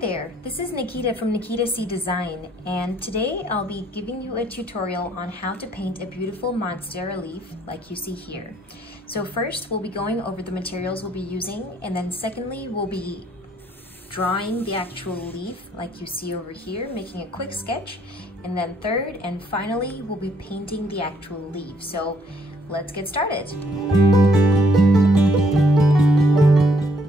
there, this is Nikita from Nikita Cee Design, and today I'll be giving you a tutorial on how to paint a beautiful Monstera leaf like you see here. So first, we'll be going over the materials we'll be using, and then secondly, we'll be drawing the actual leaf like you see over here, making a quick sketch, and then third and finally, we'll be painting the actual leaf. So let's get started.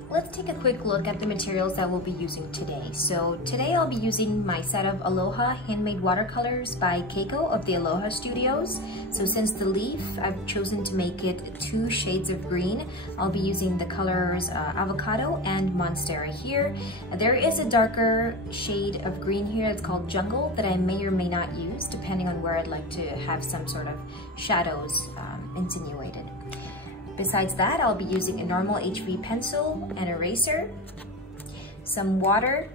Let's take a quick look at the materials that we'll be using today. So today I'll be using my set of Aloha handmade watercolors by Keiko of the Aloha Studios. So since the leaf, I've chosen to make it 2 shades of green. I'll be using the colors Avocado and Monstera here. There is a darker shade of green here that's called Jungle that I may or may not use depending on where I'd like to have some sort of shadows insinuated. Besides that, I'll be using a normal HB pencil, an eraser, some water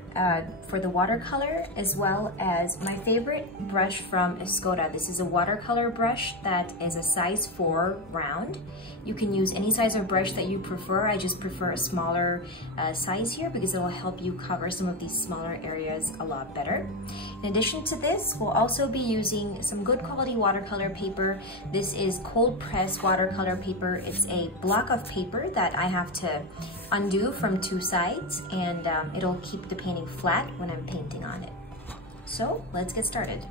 for the watercolor, as well as my favorite brush from Escoda. This is a watercolor brush that is a size 4 round. You can use any size of brush that you prefer. I just prefer a smaller size here because it will help you cover some of these smaller areas a lot better. In addition to this, we'll also be using some good quality watercolor paper. This is cold press watercolor paper. It's a block of paper that I have to undo from 2 sides, and it'll keep the painting flat when I'm painting on it. So let's get started.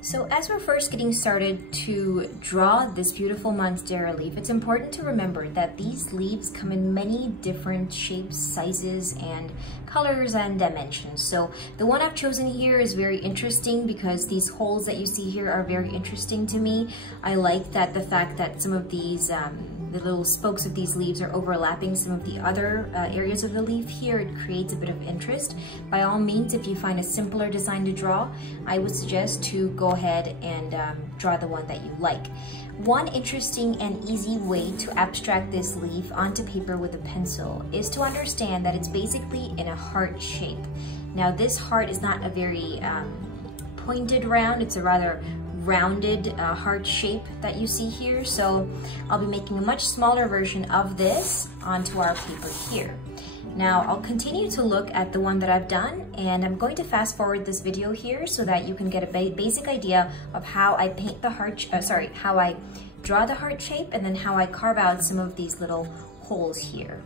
So as we're first getting started to draw this beautiful Monstera leaf, it's important to remember that these leaves come in many different shapes, sizes, and colors and dimensions. So the one I've chosen here is very interesting because these holes that you see here are very interesting to me. I like that the fact that some of these the little spokes of these leaves are overlapping some of the other areas of the leaf here. It creates a bit of interest. By all means, if you find a simpler design to draw, I would suggest to go ahead and draw the one that you like. One interesting and easy way to abstract this leaf onto paper with a pencil is to understand that it's basically in a heart shape. Now this heart is not a very pointed round, it's a rather rounded heart shape that you see here. So I'll be making a much smaller version of this onto our paper here. Now I'll continue to look at the one that I've done, and I'm going to fast forward this video here so that you can get a basic idea of how I paint the heart, how I draw the heart shape, and then how I carve out some of these little holes here.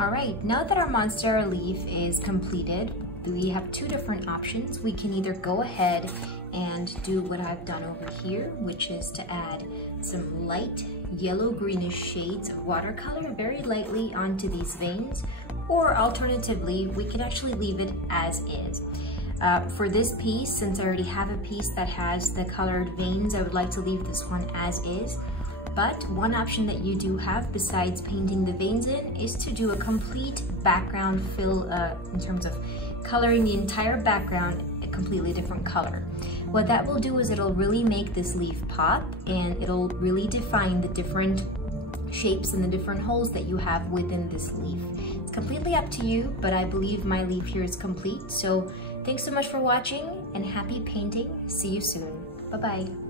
All right, now that our Monstera leaf is completed, we have two different options. We can either go ahead and do what I've done over here, which is to add some light yellow greenish shades of watercolor very lightly onto these veins, or alternatively, we can actually leave it as is. For this piece, since I already have a piece that has the colored veins, I would like to leave this one as is. But one option that you do have besides painting the veins in is to do a complete background fill in terms of coloring the entire background a completely different color. What that will do is it'll really make this leaf pop, and it'll really define the different shapes and the different holes that you have within this leaf. It's completely up to you, but I believe my leaf here is complete. So thanks so much for watching and happy painting. See you soon. Bye-bye.